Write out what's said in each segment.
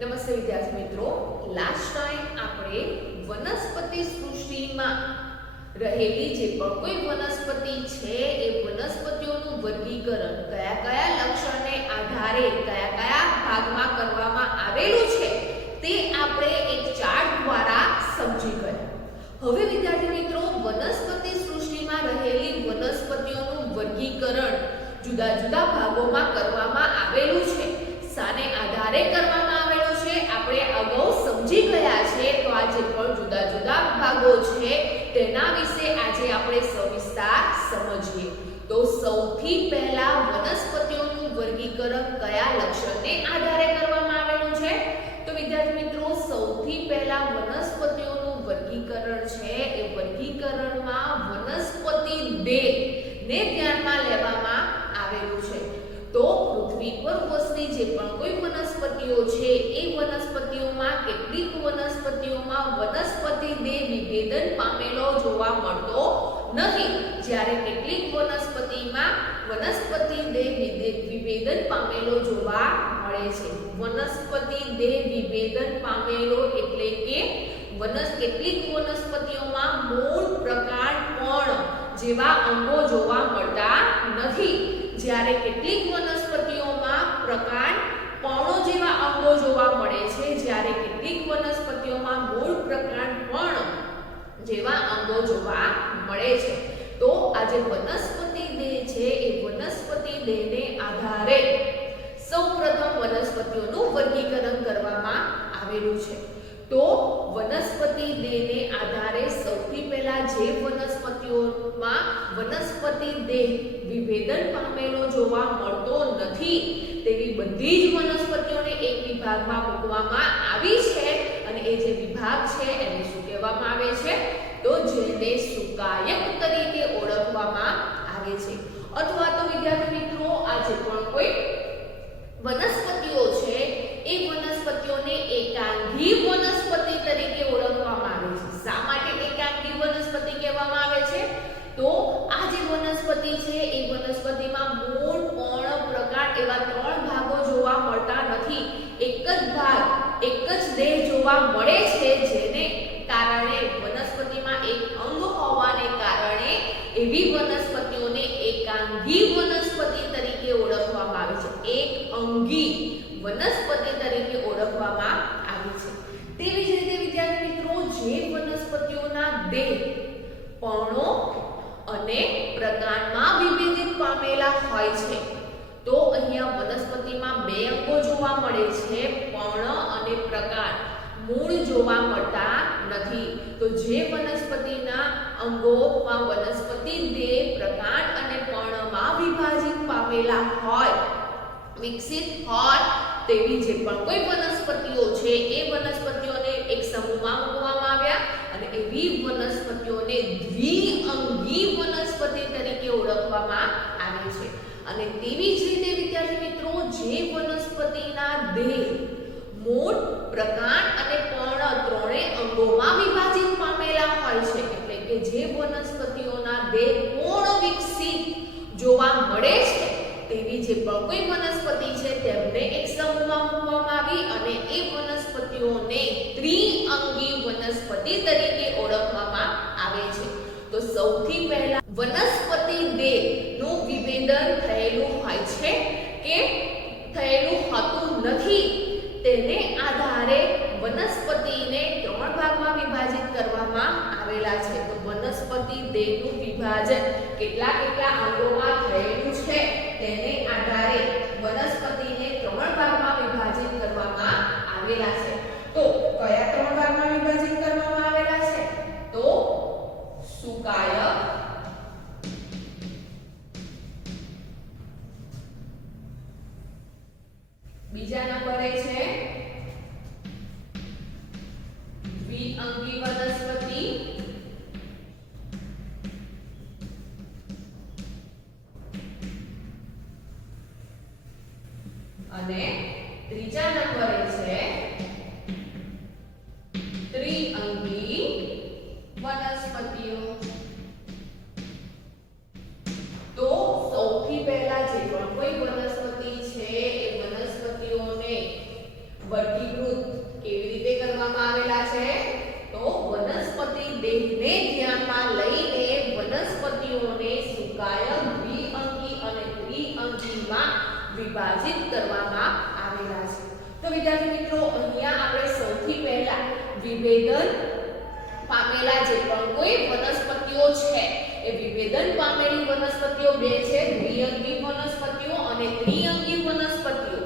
નમસ્તે વિદ્યાર્થી મિત્રો, લાસ્ટ ટાઈમ આપણે વનસ્પતિ સૃષ્ટિમાં રહેલી જે પણ કોઈ વનસ્પતિ છે એ વનસ્પતિઓનું વર્ગીકરણ કયા કયા લક્ષણને આધારે કયા કયા ભાગમાં કરવામાં આવેલું છે તે આપણે એક ચાર્ટ દ્વારા સમજી ગયા. હવે વિદ્યાર્થી મિત્રો, વનસ્પતિ સૃષ્ટિમાં રહેલી વનસ્પતિઓનું વર્ગીકરણ જુદા જુદા ભાગોમાં કરવામાં આવેલું છે. સાને આધારે કરવામાં આવેલું છે આપણે અગાઉ સમજી ગયા છે. તો આ જે પણ જુદા જુદા ભાગો છે તેના વિશે આજે આપણે સવિસ્તાર સમજીએ. તો સૌથી પહેલા વનસ્પતિઓનું વર્ગીકરણ કયા લક્ષણને આધારે કરવામાં આવેલું છે? તો વિદ્યાર્થી મિત્રો, સૌથી પહેલા વનસ્પતિઓનું વર્ગીકરણ છે એ વર્ગીકરણમાં વનસ્પતિ દેહને ધ્યાનમાં લેવામાં આવેલું છે. તો પૃથ્વી પર વસતી જે પણ કોઈ વનસ્પતિઓ છે એ વનસ્પતિઓમાં કેટલીક વનસ્પતિઓમાં વનસ્પતિ દેહ વિભેદન પામેલો જોવા મળતો નથી, જ્યારે કેટલીક વનસ્પતિમાં વનસ્પતિ દેહ વિભેદન પામેલો જોવા મળે છે. વનસ્પતિ દેહ વિભેદન પામેલો એટલે કે કેટલીક વનસ્પતિઓમાં મૂળ પ્રકાંડ પર્ણ જેવા અંગો જોવા મળતા નથી, જ્યારે કેટલીક વનસ્પતિઓમાં પ્રકાંડ પર્ણો જેવા અંગો જોવા મળે છે, જ્યારે કેટલીક વનસ્પતિઓમાં મૂળ પ્રકાંડ પર્ણ જેવા અંગો જોવા મળે છે. તો આ જે વનસ્પતિ દેહ છે એ વનસ્પતિ દેહને આધારે સૌપ્રથમ વનસ્પતિઓનું વર્ગીકરણ કરવામાં આવેલું છે. તો વનસ્પતિ દેહને આધારે સૌથી પહેલા જે વનસ્પતિઓમાં વનસ્પતિ દેહ વિભેદન પામેલો જોવા મળતો નથી તેવી બધી જ વનસ્પતિઓને એક વિભાગમાં મૂકવામાં આવી છે, અને એ જે વિભાગ છે એને શું કહેવામાં આવે છે? તો જેને સુકાયક તરીકે ઓળખવામાં આવે છે. અથવા તો વિદ્યાર્થી મિત્રો, આ જે પણ કોઈ વનસ્પતિઓ છે એ વનસ્પતિઓને એકાંગી વનસ્પતિ તરીકે ઓળખવામાં આવે છે. શા માટે એકાંગી વનસ્પતિ કહેવામાં આવે છે? તો આ જે વનસ્પતિ છે એ વનસ્પતિમાં મૂળ, પર્ણ, પ્રકાંડ એવા ત્રણ ભાગો જોવા મળતા નથી. એક જ ભાગ, એક જ દેહ જોવા મળે છે, જેને કારણે વનસ્પતિમાં એક અંગ હોવાને કારણે એવી વનસ્પતિઓને એકાંગી વનસ્પતિ તરીકે ઓળખવામાં આવે છે. એક અંગી વનસ્પતિ તરીકે ઓળખવામાં આવે છે. તેવી જ રીતે વિદ્યાર્થી મિત્રો, જે વનસ્પતિઓના દેહ પર્ણો અને પ્રકાંડમાં વિભેદિત પામેલા હોય છે, તો અહીંયા વનસ્પતિમાં બે અંગો જોવા મળે છે, પર્ણ અને પ્રકાંડ. મૂળ જોવા મળતા નથી. તો જે વનસ્પતિના અંગોમાં વનસ્પતિ દેહ પ્રકાંડ અને પર્ણમાં વિભાજિત પામેલા હોય, વિકસિત હોય તેવી જે પણ કોઈ વનસ્પતિઓ છે એ વનસ્પતિઓને એક સમૂહમાં મૂકવામાં આવ્યા, અને એવી વનસ્પતિઓને દ્વિઅંગી વનસ્પતિ તરીકે ઓળખવામાં આવે છે. અને તેવી જ રીતે વિદ્યાર્થી મિત્રો, જે વનસ્પતિના દેહ મૂળ, પ્રકાંડ અને પર્ણ ત્રણેય અંગોમાં વિભાજિત પામેલા હોય છે, એટલે કે જે વનસ્પતિઓના દેહ પૂર્ણ વિકસિત જોવા મળે છે તેવી જે પણ કોઈ વનસ્પતિ છે તેમને એક સમૂહમાં મૂકવામાં આવી, અને એ વનસ્પતિઓને ત્રિઅંગી વનસ્પતિ તરીકે ઓળખવામાં આવે છે. તો સૌથી પહેલા વનસ્પતિ દેહનું વિભેદન થયેલું હોય છે કે થયેલું હોતું નથી, તેને આધારે વનસ્પતિને ત્રણ ભાગમાં વિભાજિત કરવામાં આવેલા છે. તો વનસ્પતિ દેહનું વિભાજન કેટલા કેટલા અંગોમાં થયેલું છે તેને આધારે વનસ્પતિને ત્રણ ભાગમાં વિભાજિત કરવામાં આવેલા છે. તો કયા ત્રણ ભાગમાં વિભાજિત કરવામાં આવેલા છે? તો સુકાયક, બીજા નંબરે છે દ્વિઅંગી વનસ્પતિ, અને ત્રીજા નંબરે છે ત્રિઅંગી વનસ્પતિઓ. તો સૌથી પહેલા જે પણ કોઈ વનસ્પતિ છે એ વનસ્પતિઓને વર્ગીકૃત વિભેદન પામેલા જે પણ કોઈ વનસ્પતિઓ છે એ વિભેદન પામેલી વનસ્પતિઓ બે છે, દ્વિઅંગી વનસ્પતિઓ અને ત્રિઅંગી વનસ્પતિઓ.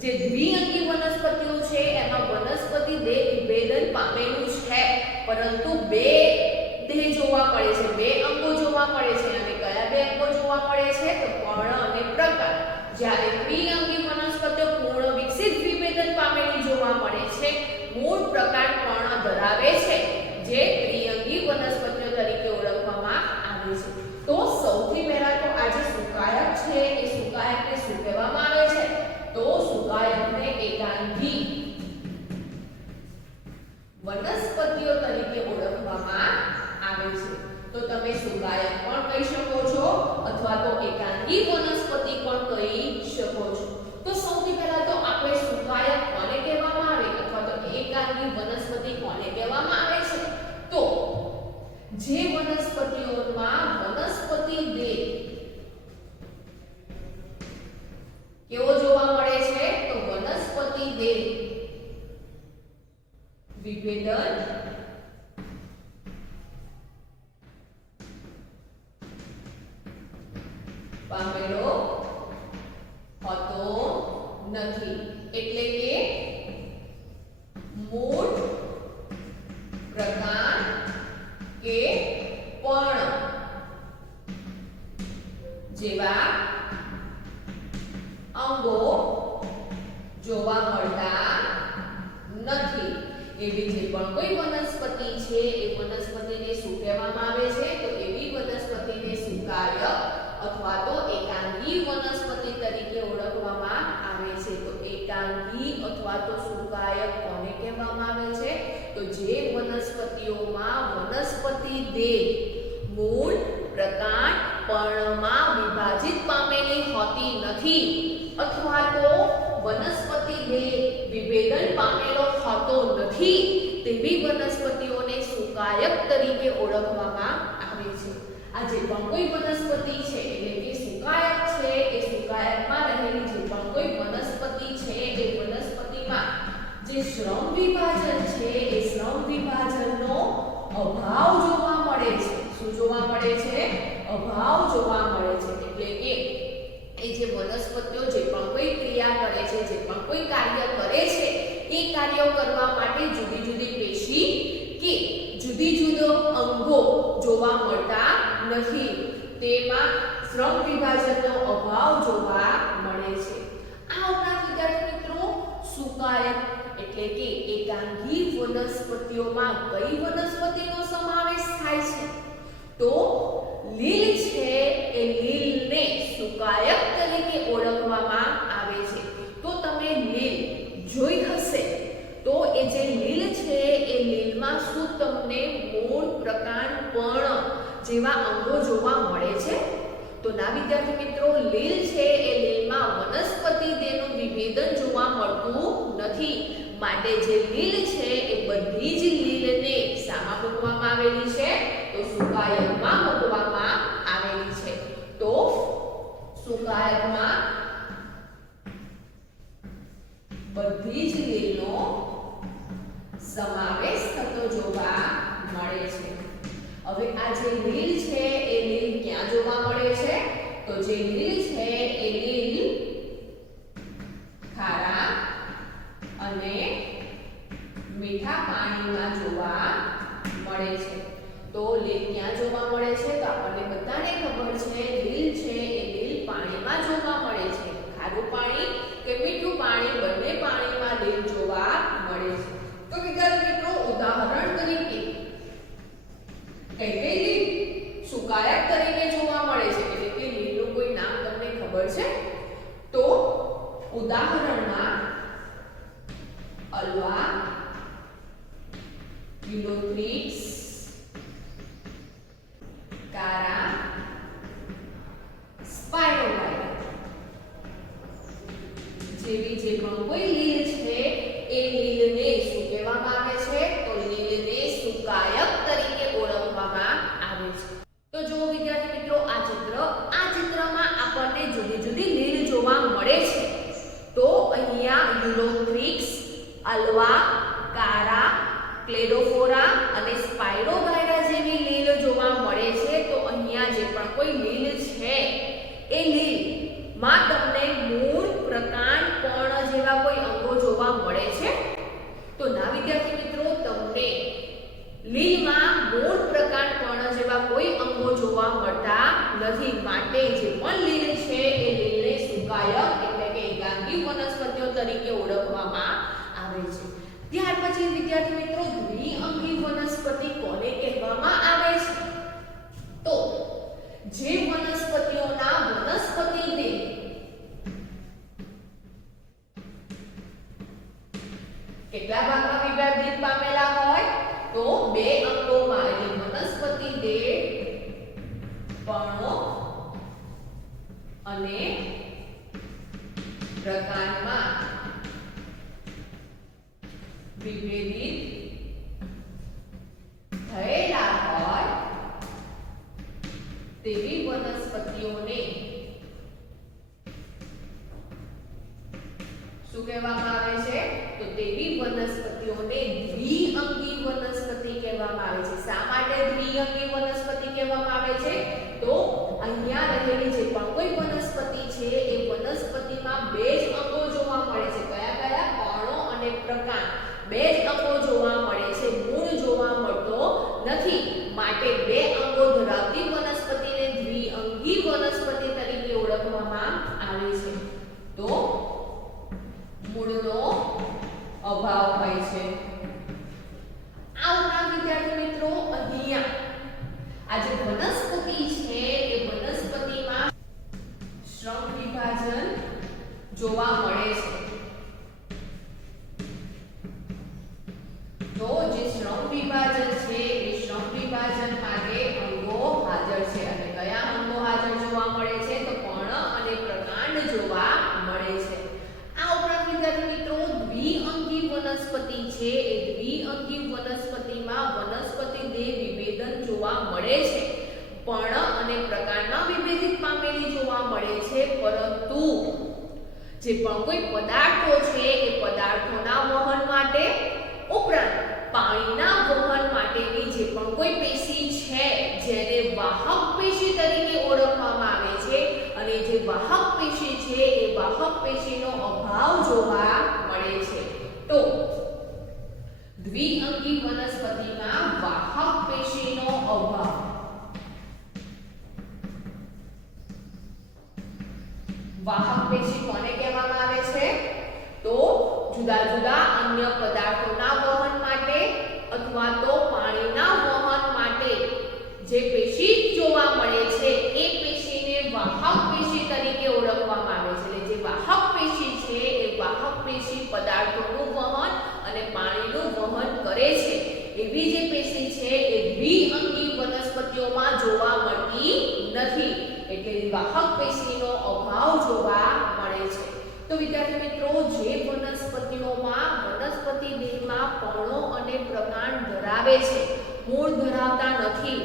જે દ્વિઅંગી વનસ્પતિઓ છે એમાં વનસ્પતિ દેહ વિભેદન પામેલું છે, પરંતુ બે દેહ જોવા મળે છે, બે અંગો જોવા મળે છે. અને કયા બે અંગો જોવા મળે છે? તો પર્ણ અને પ્રકાર. જ્યારે ત્રિઅંગી વનસ્પતિઓ પૂર્ણ વિકસિત વિભેદન પામેલી જોવા મળે છે, મૂળ પ્રકાર પર્ણ ધરાવે છે, જે ત્રિઅંગી વનસ્પતિઓ તરીકે ઓળખવામાં આવે છે. તો સૌથી પહેલા તો આ જે સુકાયક છે એ સુકાયકને શું કહેવામાં આવે છે? તો સુકાયકને એકાંગી વનસ્પતિઓ તરીકે ઓળખવામાં આવે છે. તો તમે સુકાયક પણ કહી શકો છો અથવા તો એકાંગી વનસ્પતિ પણ કહી શકો છો. તો સૌથી પહેલા તો આપણે સુકાયક કોને કહેવામાં આવે અથવા તો એકાંગી વનસ્પતિ કોને કહેવામાં આવે છે? તો જે વનસ્પતિઓમાં વનસ્પતિ દેહ કેવો જોવા મળે છે? તો વનસ્પતિ દેહ વિભેદન પામેલો હોતો નથી. એટલે કે મૂળ પ્રકાર કે પર્ણ જેવા અંગો જોવા મળતા નથી. એવી જે પણ કોઈ વનસ્પતિ છે એ વનસ્પતિને શું કહેવામાં આવે છે? તો એવી વનસ્પતિને સુકાયક અથવા તો એકાંગી વનસ્પતિ તરીકે ઓળખવામાં આવે છે. તો એકાંગી અથવા તો સુકાયક કોને કહેવામાં આવે છે? તો જે વનસ્પતિઓમાં વનસ્પતિ દેહ મૂળ પ્રકાર પર્ણમાં વિભાજિત પામેલી હોતી નથી અથવા તો વનસ્પતિ દેહ વિભેદન પામેલો હોતો નથી, તેવી વનસ્પતિઓને સુકાયક તરીકે ઓળખવામાં આવે છે. આ જે પણ કોઈ વનસ્પતિ છે એટલે કે સુકાયક છે, એ સુકાયકમાં રહેલી જે પણ કોઈ વનસ્પતિ છે એ વનસ્પતિમાં જે શ્રમ વિભાજન છે એ શ્રમ વિભાજનનો અભાવ જોવા મળે છે. શું જોવા મળે છે? અભાવ જોવા મળે છે. એટલે કે એ જે વનસ્પતિઓ જે પણ કોઈ ક્રિયા કરે છે, જે પણ કોઈ કાર્ય કરે છે, એ કાર્યો કરવા માટે જુદી જુદી પેશી કે જુદી જુદા અંગો જોવા મળતા નથી. તેમાં શ્રમ વિભાજનનો અભાવ જોવા મળે છે. આ ઉપરાંત વિદ્યાર્થી મિત્રો સુકાયક એટલે કે એકાંગી વનસ્પતિઓમાં કઈ વનસ્પતિનો સમાવેશ થાય છે? તો લીલ છે એ લીલને સુકાયક તરીકે ઓળખવામાં આવે છે. તો તમે લીલ જોઈ હશે તો એ જે લીલ છે એ લીલમાં શું તમને મૂળ પ્રકાર પર્ણ જેવા અંગો જોવા મળે છે? તો ના વિદ્યાર્થી મિત્રો, લીલ છે એ લીલમાં વનસ્પતિ દેહનું વિભેદન જોવા મળતું નથી. માટે જે લીલ છે એ બધી જ લીલને શામાં મૂકવામાં આવેલી છે? તો સુકાયકમાં મૂકવામાં આવેલી છે. તો સુકાયકમાં બધી જ લીલનો સમાવેશ થતો જોવા મળે છે. હવે આ જે લીલ છે એ લીલ ક્યાં જોવા મળે છે? તો જે લીલ છે એ લીલ ખારા અને મીઠા પાણીમાં જોવા મળે છે. તો લીલ ક્યાં જોવા મળે છે? તો આપણને બધાને ખબર છે લીલ છે એ લીલ પાણીમાં જોવા મળે છે. ખારું પાણી કે મીઠું પાણી બંને પાણીમાં લીલ જોવા મળે છે. તો વિદ્યાર્થી મિત્રો, ઉદાહરણ તરીકે કઈ કઈ લીલ સુકાયક તરીકે જોવા મળે છે? એટલે કે લીલનું કોઈ નામ તમને ખબર છે? તો ઉદાહરણમાં અલવા, યુલોથ્રિક્સ, કારા, સ્પાઇરોગાઇડા જેવી જે પણ કોઈ લીલ છે એ લીલને શું કહેવામાં આવે છે? તો લીલને સુકાયક તરીકે ઓળખવામાં આવે છે. તો જો વિદ્યાર્થી મિત્રો, આ ચિત્રમાં આપણને જુદી જુદી લીલ જોવા મળે છે. તો અહીંયા યુલોથ્રિક્સ, અલવા, કારા, ક્લેડોફોરા અને સ્પાયરોગાયરા જેવી લીલ જોવા મળે છે, તો અહીંયા જે પણ કોઈ લીલ છે એ લીલમાં તમને મૂળ, પ્રકાંડ, પર્ણ જેવા કોઈ અંગો જોવા મળે છે? તો ના વિદ્યાર્થી મિત્રો, તમને લીલમાં મૂળ, પ્રકાંડ, પર્ણ જેવા કોઈ અંગો જોવા મળતા નથી. માટે જે પણ લીલ છે એ લીલને સુકાયક એટલે કે એકાંગી વનસ્પતિઓ તરીકે ઓળખવામાં આવે છે. ત્યાર પછી વિદ્યાર્થી મિત્રો, દ્વિઅંગી વનસ્પતિ કોને કહેવામાં આવે છે? તો જે વનસ્પતિઓના વનસ્પતિ દેહ કેટલા ભાગમાં વિભાજિત પામેલા હોય? તો બે અંગોમાં, એટલે વનસ્પતિ દેહ, પર્ણો અને પ્રકાંડમાં વિભેદિત થયેલા હોય તેવી વનસ્પતિઓને શું કહેવામાં આવે છે? તો તેવી વનસ્પતિઓને દ્વિઅંગી વનસ્પતિ કહેવામાં આવે છે. શા માટે દ્વિઅંગી વનસ્પતિ કહેવામાં આવે છે? તો અહીંયા રહેલી જે પણ કોઈ વનસ્પતિ છે એ વનસ્પતિમાં બે જ અંગો જોવા મળે છે. કયા કયા? પર્ણો અને પ્રકાંડ. બે જ અંગો જોવા મળે છે, મૂળ જોવા મળતો નથી. માટે બે અંગો ધરાવતી વનસ્પતિને દ્વિઅંગી વનસ્પતિ તરીકે ઓળખવામાં આવે છે. તો મૂળનો અભાવ હોય છે. આ ઉપરાંત વિદ્યાર્થી મિત્રો, અહીંયા આ જે વનસ્પતિ છે એ વનસ્પતિમાં શ્રમ વિભાજન જોવા મળે છે. તો જે શ્રમ વિભાજન છે એ શ્રમ વિભાજન માટે અંગો હાજર છે. અને કયા અંગો હાજર જોવા મળે છે? તો પર્ણ અને પ્રકાંડ જોવા મળે છે. આ ઉપરાંત વિદ્યાર્થી મિત્રો, દ્વિઅંગી વનસ્પતિ છે એ દ્વિઅંગી વનસ્પતિમાં વનસ્પતિ દેહ વિભેદન જોવા મળે છે. પર્ણ અને પ્રકાંડમાં વિભેદિત પામેલી જોવા મળે છે, પરંતુ જે પણ કોઈ પદાર્થો છે એ પદાર્થોના વહન માટે ઉપરાંત પાણીના વહન માટેની જે પણ કોઈ પેશી છે જેને વાહક પેશી તરીકે ઓળખવામાં આવે છે, અને જે વાહક પેશી છે એ વાહક પેશીનો અભાવ જોવા મળે છે. તો દ્વિઅંગી વનસ્પતિમાં વાહક પેશીનો અભાવ, વાહક પેશી કોને કહેવામાં આવે છે? તો જુદા જુદા અન્ય પદાર્થોના વહન માટે અથવા તો પાણીના વહન માટે જે પેશી જોવા મળે છે એ પેશીને વાહક પેશી તરીકે ઓળખવામાં આવે છે. એટલે જે વાહક પેશી છે એ વાહક પેશી પદાર્થોનું વહન અને પાણીનું વહન કરે છે. એવી જે પેશી છે એ દ્વિઅંગી વનસ્પતિઓમાં જોવા મળતી નથી. એટલે વાહક પેશીનો અભાવ જોવા મળે છે. તો વિદ્યાર્થી મિત્રો, જે વનસ્પતિઓમાં વનસ્પતિ દેહમાં પર્ણો અને પ્રકાંડ ધરાવે છે, મૂળ ધરાવતા નથી,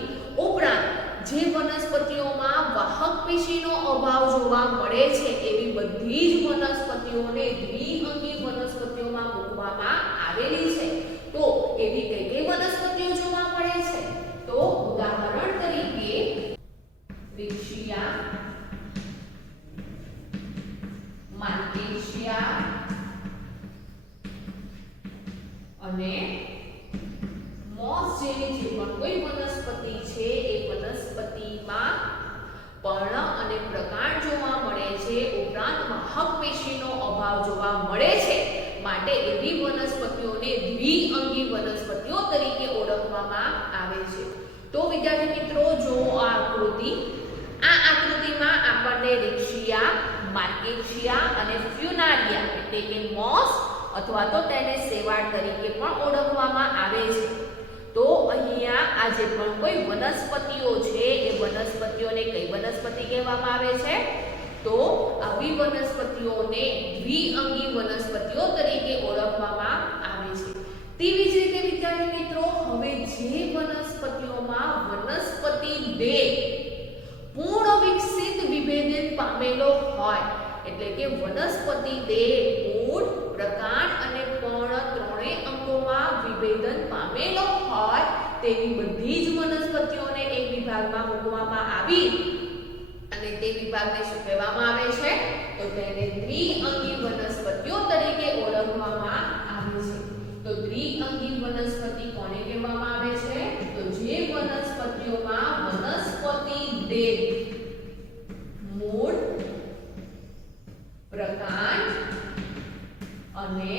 ઉપરાંત જે વનસ્પતિઓમાં વાહક પેશીનો અભાવ જોવા મળે છે, એવી બધી જ વનસ્પતિઓને દ્વિઅંગી વનસ્પતિઓમાં મૂકવામાં આવેલી છે. તો એવી કઈ કઈ વનસ્પતિઓ જોવા મળે છે? તો ઉદાહરણ તરીકે રિક્ષિયા, માર્કેશિયા અને મોસ જેવી જે પણ કોઈ વનસ્પતિ છે એ વનસ્પતિમાં પર્ણ અને પ્રકાંડ જોવા મળે છે, ઉપરાંત વાહક પેશીનો અભાવ જોવા મળે છે. માટે એવી વનસ્પતિઓને દ્વિઅંગી વનસ્પતિઓ તરીકે ઓળખવામાં આવે છે. તો વિદ્યાર્થી મિત્રો, જો આ આકૃતિમાં આપણને રિક્ષિયા, માર્કેશિયા અને ફ્યુનારિયા એટલે કે મોસ અથવા તો તેને શેવાળ તરીકે પણ ઓળખવામાં આવે છે. તો અહીંયા આ જે પણ કોઈ વનસ્પતિઓ છે એ વનસ્પતિઓને કઈ વનસ્પતિ કહેવામાં આવે છે? તો આવી વનસ્પતિઓને દ્વિઅંગી વનસ્પતિઓ તરીકે ઓળખવામાં આવે છે. તેવી જ રીતે વિદ્યાર્થી મિત્રો, હવે જે વનસ્પતિઓમાં વનસ્પતિ દેહ પૂર્ણ વિકસિત વિભેદિત પામેલો હોય, એટલે કે વનસ્પતિ દેહ મૂળ, પ્રકાંડ અને પર્ણ ત્રણેય અંગોમાં વનસ્પતિઓમાં વિભેદન પામેલો હોય તેવી બધી જ વનસ્પતિઓને એક વિભાગમાં મૂકવામાં આવી અને તે વિભાગને શું કહેવામાં આવે છે? તો તેને દ્વિઅંગી વનસ્પતિઓ તરીકે ઓળખવામાં આવે છે. તો દ્વિઅંગી વનસ્પતિ કોને કહેવામાં આવે છે? તો જે વનસ્પતિઓમાં વનસ્પતિ દેહ, મૂળ, પ્રકાંડ અને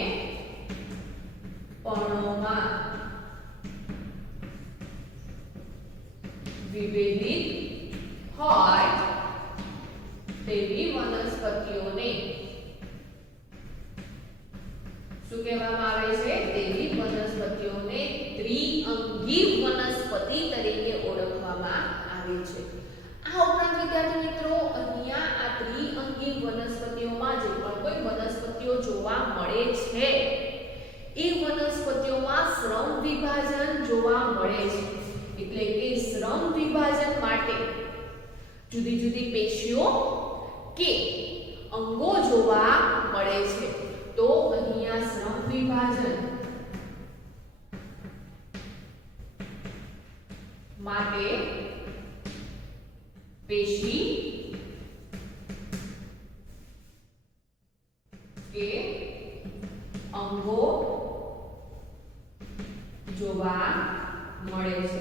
પર્ણોમાં વિભેદિત હોય તેવી વનસ્પતિઓને શું કહેવામાં આવે છે? તેવી વનસ્પતિઓને દ્વિઅંગી વનસ્પતિ તરીકે ઓળખવામાં આવે છે. આ ઉપરાંત વિદ્યાર્થી મિત્રો અહીંયા આ દ્વિઅંગી વનસ્પતિઓમાં જે પણ કોઈ વનસ્પતિઓ જોવા મળે છે એ વનસ્પતિઓમાં શ્રમ વિભાજન જોવા મળે છે. એટલે કે શ્રમ વિભાજન માટે જુદી જુદી પેશીઓ કે અંગો જોવા મળે છે. તો અહીંયા શ્રમ વિભાજન માટે પેશી કે અંગો જોવા મળે છે.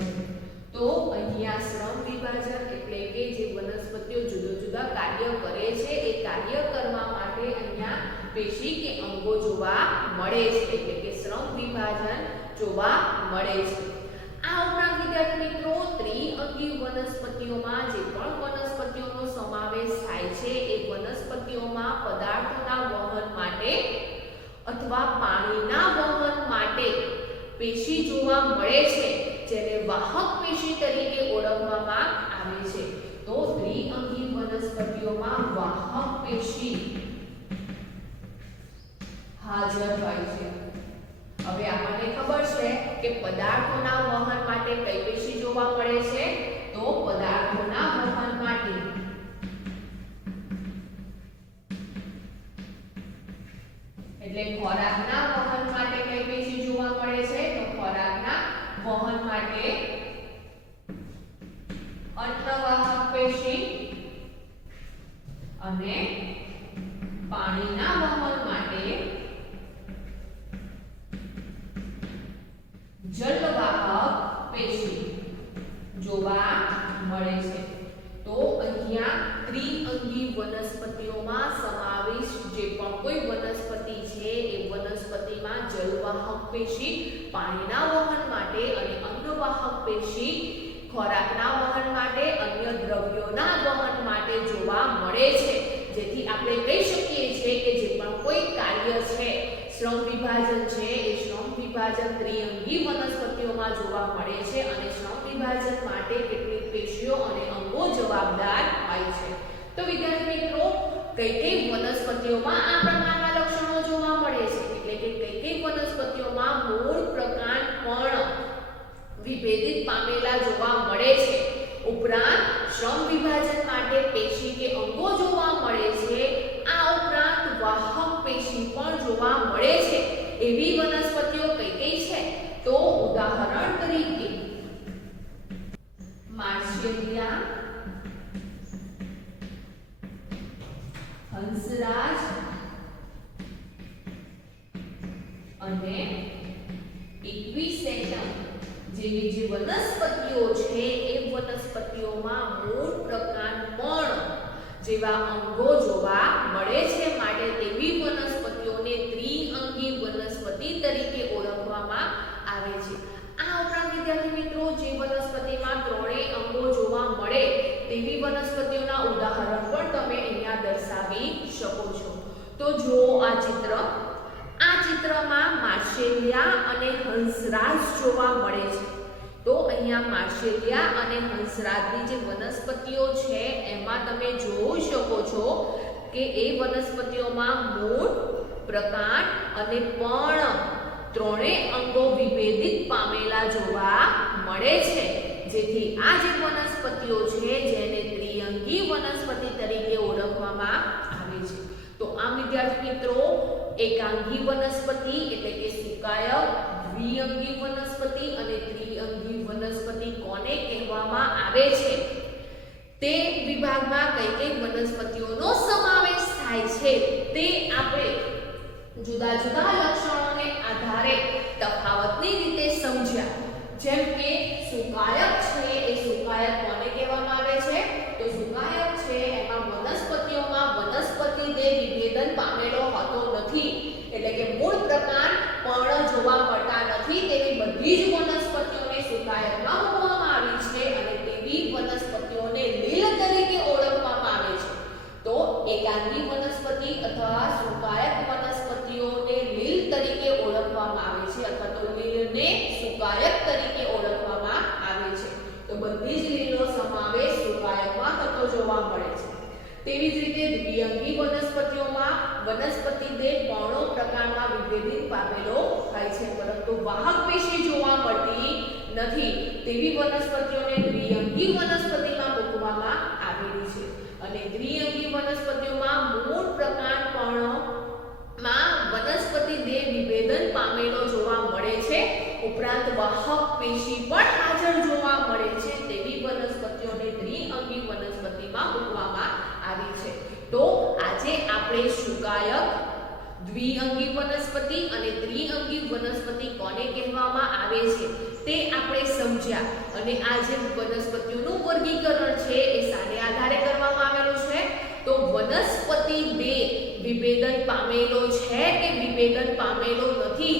તો અહીંયા શ્રમ વિભાજન એટલે કે જે વનસ્પતિઓ જુદા જુદા કાર્ય કરે છે એ કાર્ય કરવા માટે અહીંયા પેશી કે અંગો જોવા મળે છે. એટલે કે શ્રમ વિભાજન જોવા મળે છે. આ ઉપરાંત વિદ્યાર્થી મિત્રો ત્રિઅંગી વનસ્પતિઓમાં જે પણ વનસ્પતિઓનો સમાવેશ થાય છે એ વનસ્પતિઓમાં પદાર્થોના વહન માટે અથવા પાણીના વહન માટે પેશી જોવા મળે છે જેને વાહક પેશી તરીકે ઓળખવામાં આવે છે. તો દ્વિઅંગી વનસ્પતિઓમાં વાહક પેશી હાજર હોય છે. હવે આપણને ખબર છે કે પદાર્થોના વહન માટે કઈ પેશી જોવા મળે છે? તો પદાર્થોના વહન માટે એટલે ખોરાકના વહન માટે કઈ પેશી જોવા મળે છે? તો ખોરાકના વહન માટે અંતઃવાહક પેશી અને પાણીના વહન માટે જલવાહક પેશી જોવા મળે છે. તો અહીંયા ત્રિઅંગી વનસ્પતિઓમાં સમાવેશ જે પણ કોઈ વનસ્પતિ છે એ વનસ્પતિમાં જલવાહક પેશી પાણીના વહન માટે અને અન્નવાહક પેશી ખોરાકના વહન માટે અન્ય દ્રવ્યોના વહન માટે જોવા મળે છે. જેથી આપણે કહી શકીએ છીએ કે જે પણ કોઈ કાર્ય છે શ્રમ વિભાજન છે એ શ્રમ વિભાજન ત્રિઅંગી વનસ્પતિઓમાં જોવા મળે છે અને શ્રમ વિભાજન માટે કેટલીક પેશીઓ અને અંગો જવાબદાર હોય છે. તો વિદ્યાર્થી મિત્રો કઈ કઈ વનસ્પતિઓમાં આ પ્રકારના લક્ષણો જોવા મળે છે? એટલે કે કઈ કઈ વનસ્પતિઓમાં મૂળ, પ્રકાંડ, પર્ણ વિભેદિત પામેલા જોવા મળે છે. ઉપરાંત શ્રમ વિભાજન માટે પેશી કે અંગો જોવા મળે છે. આ ઉપરાંત વાહક પેશી પણ જોવા મળે છે. એવી વનસ્પતિઓ કઈ કઈ છે? તો ઉદાહરણ તરીકે માર્શેલિયા, હંસરાજ અને ઇક્વિસેટમ જેવી જે વનસ્પતિઓ છે એ વનસ્પતિઓમાં મૂળ, પ્રકાંડ, પર્ણ જેવા અંગો જોવા મળે છે. માટે તેવી વનસ્પતિઓને ત્રિઅંગી વનસ્પતિ તરીકે ઓળખવામાં આવે છે. આ ઉપરાંત વિદ્યાર્થી મિત્રો જે વનસ્પતિમાં ત્રણેય અંગો જોવા મળે તેવી વનસ્પતિઓના ઉદાહરણ પણ તમે અહીંયા દર્શાવી શકો છો. તો જો આ ચિત્રમાં માર્શેલિયા અને હંસરાજ જોવા મળે છે. તો અહીંયા માર્શેલિયા અને હંસરાજની જે વનસ્પતિઓ છે એમાં તમે જોઈ શકો છો કે એ વનસ્પતિઓમાં મૂળ, પ્રકાંડ અને પર્ણ ત્રણેય અંગો વિભેદિત પામેલા જોવા મળે છે. જેથી આ જે વનસ્પતિઓ છે જેને ત્રિઅંગી વનસ્પતિ તરીકે ઓળખવામાં આવે છે. તો આ વિદ્યાર્થી મિત્રો એકાંગી વનસ્પતિ એટલે કે સુકાયક, દ્વિઅંગી વનસ્પતિ અને ત્રિઅંગી વનસ્પતિ કોને કહેવામાં આવે છે, તે વિભાગમાં કઈ કઈ વનસ્પતિઓનો સમાવેશ થાય છે તે આપણે જુદા જુદા લક્ષણોને આધારે તફાવતની રીતે સમજ્યા. જેમ કે સુકાયક છે એ સુકાયક કોને કહેવામાં આવે છે, તો સુકાયક છે એમાં વનસ્પતિઓમાં વનસ્પતિ દેહ વિભેદન પામેલો હોતો નથી, એટલે કે મૂળ પ્રકાંડ પર્ણ જોવા મળતા નથી તેવી બધી જ વનસ્પતિઓને સુકાયકમાં મૂકવામાં આવી છે અને તેવી વનસ્પતિઓને લીલ તરીકે ઓળખવામાં આવે છે. તો એકાંગી વનસ્પતિ અથવા સુકાયક વનસ્પતિઓને લીલ તરીકે ઓળખવામાં આવે છે અથવા તો લીલને સુકાયક તરીકે ઓળખવામાં આવે છે. તો બધી જ લીલનો સમાવેશ સુકાયકમાં થતો જોવા મળે છે. તેવી જ રીતે દ્વિઅંગી વનસ્પતિઓમાં વનસ્પતિ દેહ પર્ણો પ્રકારમાં વિભેદિત પામેલો થાય છે, પરંતુ વાહક પેશી જોવા મળતી નથી તેવી વનસ્પતિઓને દ્વિઅંગી વનસ્પતિમાં મૂકવામાં આવેલી છે. અને દ્વિઅંગી વનસ્પતિઓમાં મૂળ પ્રકાંડ પર્ણોમાં વનસ્પતિ દેહ વિભેદન પામેલો જોવા મળે છે, ઉપરાંત વાહક પેશી પણ હાજર જોવા મળે છે તેવી વનસ્પતિઓને દ્વિઅંગી વનસ્પતિમાં મૂકવામાં આવી છે. તો આજે આપણે સુકાયક, દ્વિઅંગી વનસ્પતિ અને ત્રિઅંગી વનસ્પતિ કોને કહેવામાં આવે છે તે આપણે સમજ્યા. અને આ જે વનસ્પતિઓનું વર્ગીકરણ છે એ શાને આધારે કરવામાં આવેલું છે, તો વનસ્પતિ દેહ વિભેદન પામેલો છે કે વિભેદન પામેલો નથી